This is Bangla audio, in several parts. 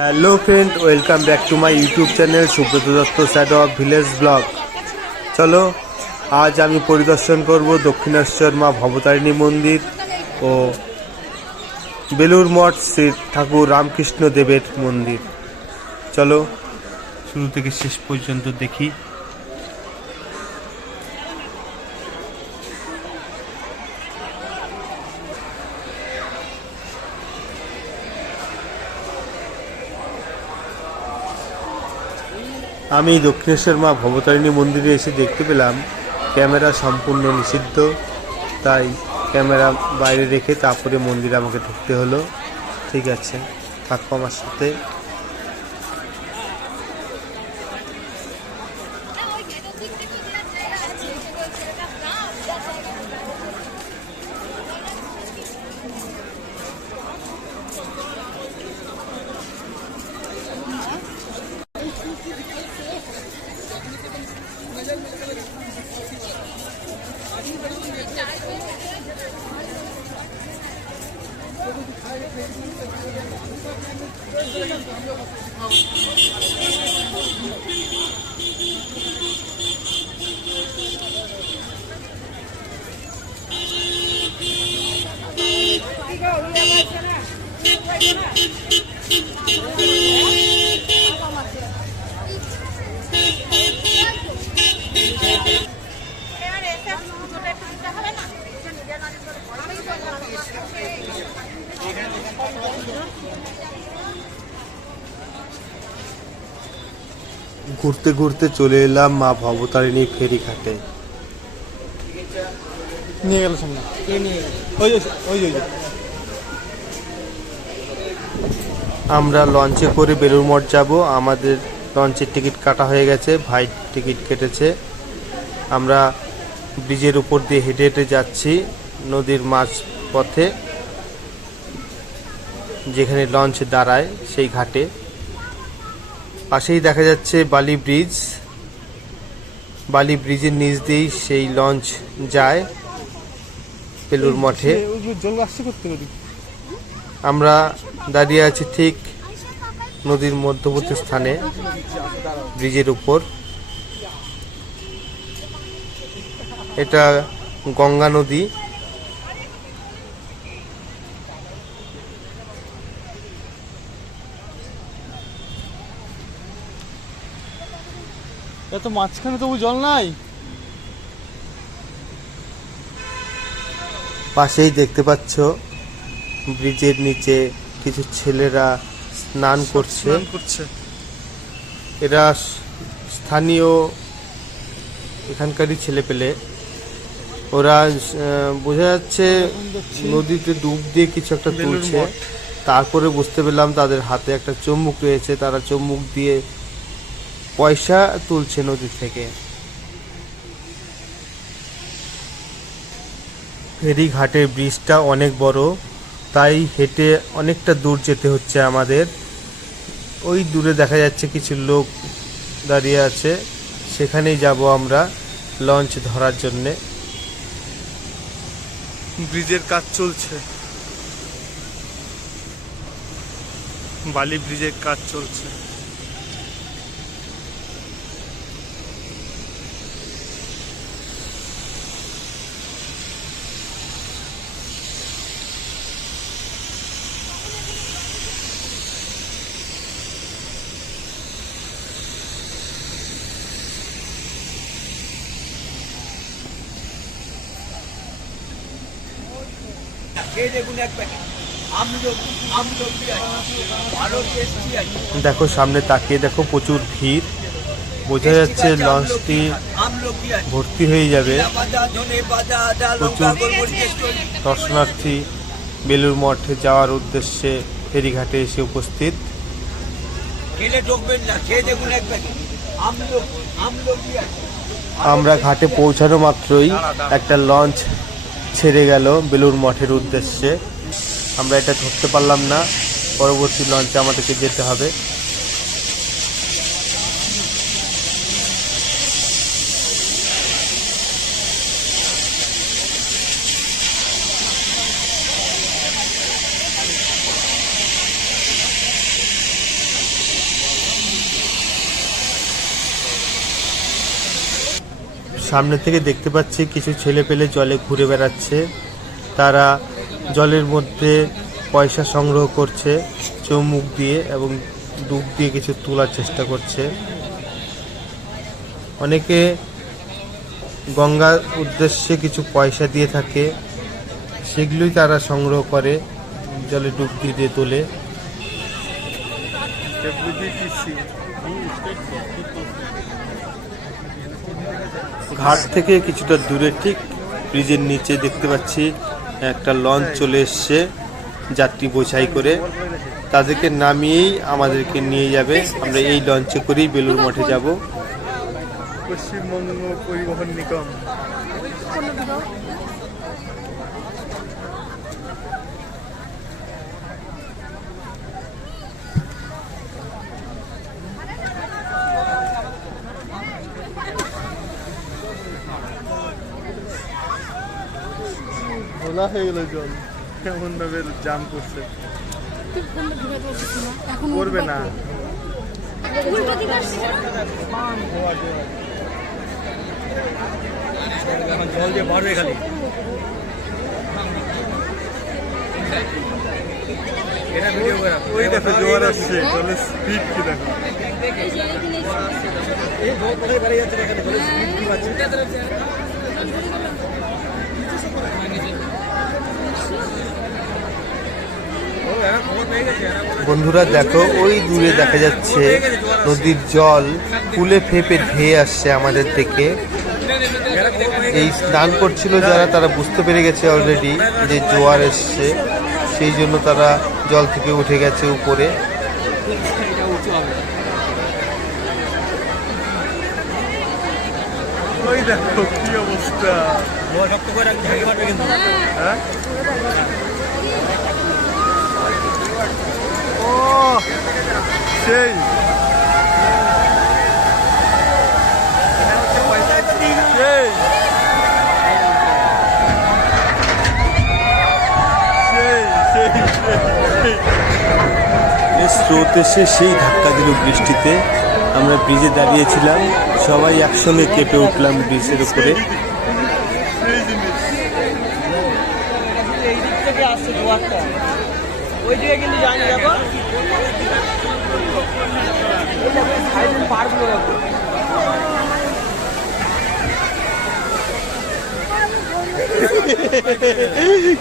Hello friend, welcome back to my YouTube channel Subrata Dutta shadow of village blog. চলো, আজ আমি পরিদর্শন করব দক্ষিণেশ্বর মা ভবতারিণী মন্দির ও বেলুর মঠ শ্রী ঠাকুর রামকৃষ্ণ দেবের মন্দির। চলো শুরু থেকে শেষ পর্যন্ত দেখি। আমি দক্ষিণেশ্বর মা ভবতারিণী মন্দিরে এসে দেখতে পেলাম ক্যামেরা সম্পূর্ণ নিষিদ্ধ, তাই ক্যামেরা বাইরে রেখে তারপরে মন্দিরে আমাকে ঢুকতে হলো। ঠিক আছে, থাকো আমার সাথে। ঘুরতে ঘুরতে চলে এলাম মা ভবতারিণী ফেরিঘাটে। নিয়ে গেল সামনে, আমরা লঞ্চে করে বেলুর মঠ যাব। আমাদের লঞ্চের টিকিট কাটা হয়ে গেছে, ভাই টিকিট কেটেছে। আমরা ব্রিজের উপর দিয়ে হেঁটে হেঁটে যাচ্ছি নদীর মাঝ পথে, যেখানে লঞ্চ দাঁড়ায় সেই ঘাটে। পাশেই দেখা যাচ্ছে বালি ব্রিজ। বালি ব্রিজের নিচ দিয়েই সেই লঞ্চ যায় বেলুর মঠে। আমরা দাঁড়িয়ে আছি ঠিক নদীর মধ্যবর্তী স্থানে, ব্রিজের উপর। এটা গঙ্গা নদী। এত মাঝখানে তবু জল নাই। পাশেই দেখতে পাচ্ছ ব্রিজের নিচে কিছু ছেলেরা স্নান করছে। এরা স্থানীয় এখানকারই ছেলে পেলে। ওরা বোঝা যাচ্ছে নদীতে ডুব দিয়ে কিছু একটা তুলছে। তারপরে বুঝতে পেলাম তাদের হাতে একটা চুম্বুক রয়েছে, তারা চুম্বুক দিয়ে পয়সা তুলছে নদী থেকে। ফেরিঘাটের ব্রিজটা অনেক বড়, তাই হেঁটে অনেকটা দূর যেতে হচ্ছে আমাদের। ওই দূরে দেখা যাচ্ছে কিছু লোক দাঁড়িয়ে আছে, সেখানেই যাব আমরা লঞ্চ ধরার জন্যে। ব্রিজের কাজ চলছে, বালি ব্রিজের কাজ চলছে। দেখো সামনে তাকিয়ে দেখো, প্রচুর ভিড়। বোঝা যাচ্ছে লঞ্চটি ভর্তি হয়ে যাবে। প্রচুর দর্শনার্থী বেলুর মঠে যাওয়ার উদ্দেশ্যে ফেরিঘাটে এসে উপস্থিত। আমরা ঘাটে পৌঁছানো মাত্রই একটা লঞ্চ ছেড়ে গেল বেলুর মঠের উদ্দেশ্যে। আমরা এটা ধরতে পারলাম না, পরবর্তী লঞ্চে আমাদেরকে যেতে হবে। সামনে থেকে দেখতে পাচ্ছি কিছু ছেলে পেলে জলে ঘুরে বেড়াচ্ছে। তারা জলের মধ্যে পয়সা সংগ্রহ করছে চুমুক দিয়ে এবং ডুব দিয়ে কিছু তোলার চেষ্টা করছে। অনেকে গঙ্গার উদ্দেশ্যে কিছু পয়সা দিয়ে থাকে, সেগুলোই তারা সংগ্রহ করে জলে ডুব দিয়ে তোলে। ঘাট থেকে কিছুটা দূরে ঠিক ব্রিজের নিচে দেখতে পাচ্ছি একটা লঞ্চ চলে এসছে যাত্রী বোঝাই করে। তাদেরকে নামিয়েই আমাদেরকে নিয়ে যাবে। আমরা এই লঞ্চে করেই বেলুড় মঠে যাব। পশ্চিমবঙ্গ পরিবহন নিগম। ভোলা হয়ে গেল জল, কেমন ভাবে জাম করছে। করবে না, জল দিয়ে বাড়বে খালি। ওই দেখো জোয়ার আসছে, জলের স্পিড কি দেখো। বন্ধুরা দেখো, ওই দূরে দেখা যাচ্ছে নদীর জল ফুলে ফেপে ধেয়ে আসছে আমাদের দিকে। এই স্নান করছিল যারা, তারা বুঝতে পেরে গেছে অলরেডি যে জোয়ার এসছে, সেই জন্য তারা জল থেকে উঠে গেছে উপরে। ওই দেখো কি অবস্থা। হ্যাঁ, ও সেই স্রোত এসে সেই ধাক্কা দিল বৃষ্টিতে। আমরা ব্রিজে দাঁড়িয়েছিলাম, সবাই একসঙ্গে কেঁপে উঠলাম ব্রিজের উপরে।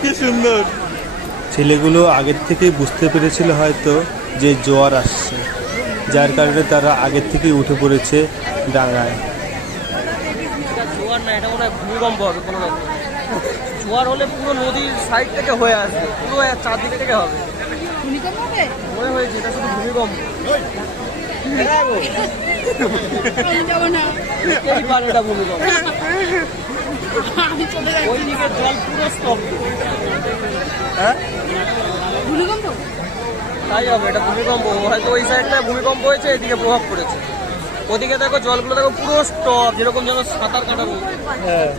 কি সুন্দর। ছেলেগুলো আগের থেকেই বুঝতে পেরেছিল হয়তো যে জোয়ার আসছে, যার কারণে তারা আগের থেকেই উঠে পড়েছে ডাঙায়। জোয়ার না, এটা মনে হয় ভূমিকম্প হবে কোনো রকম। জোয়ার হলে পুরো নদীর সাইড থেকে হয়ে আসবে, পুরো চারদিকে থেকে হবে। মনে হয়েছে এটা শুধু ভূমিকম্প। এটা ভূমিকম্প, ওই দিকে জল পুরো স্তব্ধ। ভূমিকম্প তাই হবে, এটা ভূমিকম্প। হয়তো ওই সাইডটায় ভূমিকম্প হয়েছে, এদিকে প্রভাব পড়েছে। ওদিকে দেখো জলগুলো দেখো পুরো স্টপ, যেরকম যেন সাঁতার কাটাবো। হ্যাঁ,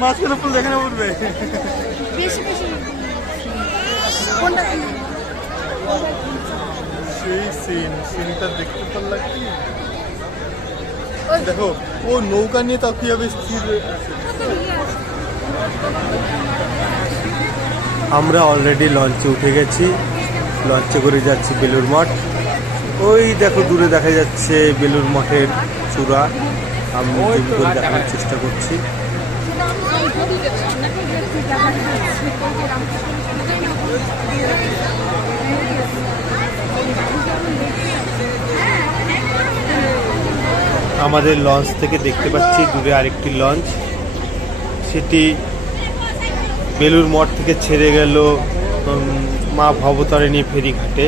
মাঝখানে ফুল দেখানো উঠবে। সেই সিনটা দেখতে পারলাম কি। দেখো ও নৌকা নিয়ে তাও কিভাবে স্থির আছে। আমরা অলরেডি লঞ্চে উঠে গেছি, লঞ্চে করে যাচ্ছি বেলুড় মঠ। ওই দেখো দূরে দেখা যাচ্ছে বেলুড় মঠের চূড়া, আমি জুম করে দেখানোর চেষ্টা করছি। আমাদের লঞ্চ থেকে দেখতে পাচ্ছি দূরে আরেকটি লঞ্চ, সেটি বেলুড় মঠ থেকে ছেড়ে গেল মা ভবতারিণী ফেরিঘাটে।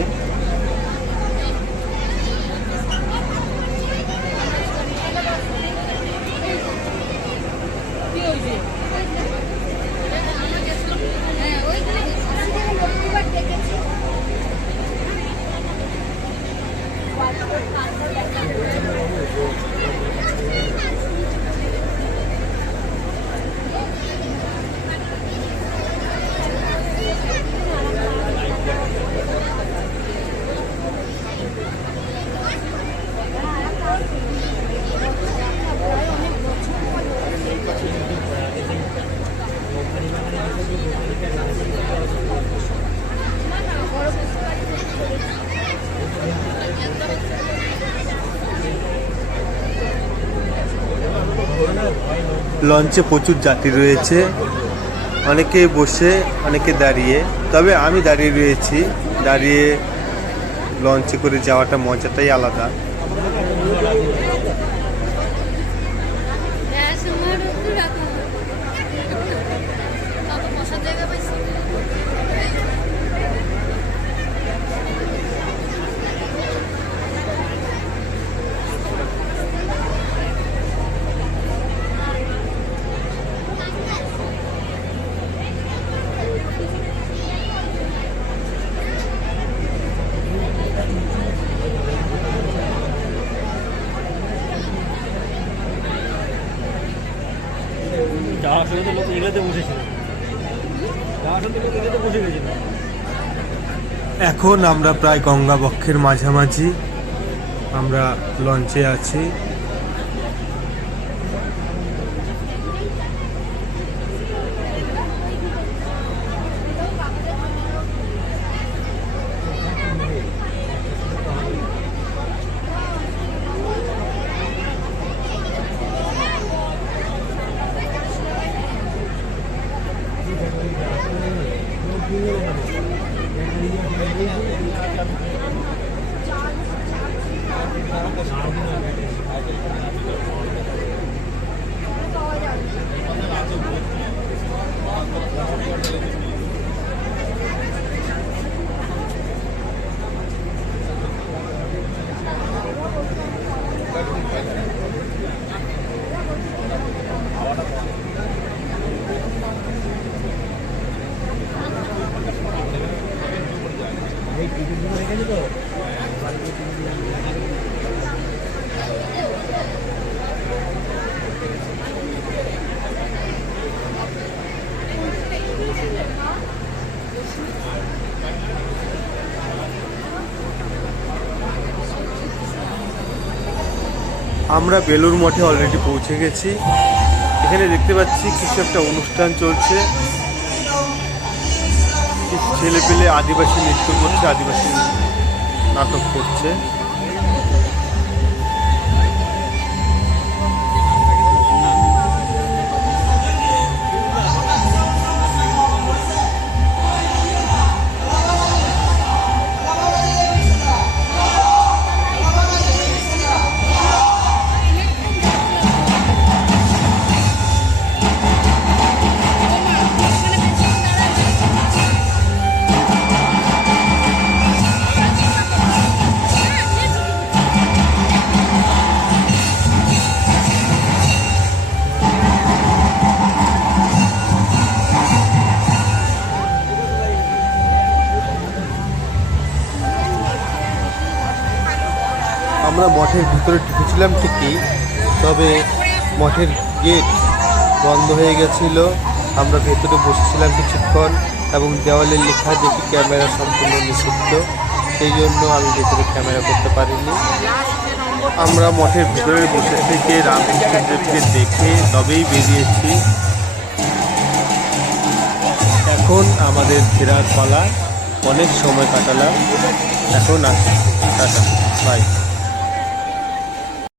লঞ্চে প্রচুর যাত্রী রয়েছে, অনেকে বসে অনেকে দাঁড়িয়ে, তবে আমি দাঁড়িয়ে রয়েছি। দাঁড়িয়ে লঞ্চে করে যাওয়াটা মজাটাই আলাদা। যাওয়ার সময় তো লোক এগুলোতে বসেছিল, যাওয়ার সময় লোক এগুলোতে বসে গেছিল। এখন আমরা প্রায় গঙ্গাবক্ষের মাঝামাঝি, আমরা লঞ্চে আছি। আমরা বেলুড় মঠে অলরেডি পৌঁছে গেছি। এখানে দেখতে পাচ্ছি কিছু একটা অনুষ্ঠান চলছে, কিছু ছেলে পেলে আদিবাসী নৃত্য করছে, আদিবাসী নাটক করছে। আমরা মঠের ভিতরে ঢুকেছিলাম ঠিকই, তবে মঠের গেট বন্ধ হয়ে গেছিল। আমরা ভেতরে বসেছিলাম কিছুক্ষণ এবং দেওয়ালে লেখা দেখি ক্যামেরা সম্পূর্ণ নিষিদ্ধ, সেই জন্য আমি ভেতরে ক্যামেরা করতে পারিনি। আমরা মঠের ভিতরে বসে থেকে রামকৃষ্ণদেবকে দেখে তবেই বেরিয়েছি। এখন আমাদের ফেরার পালা, অনেক সময় কাটালাম, এখন আসি, টাটা, বাই।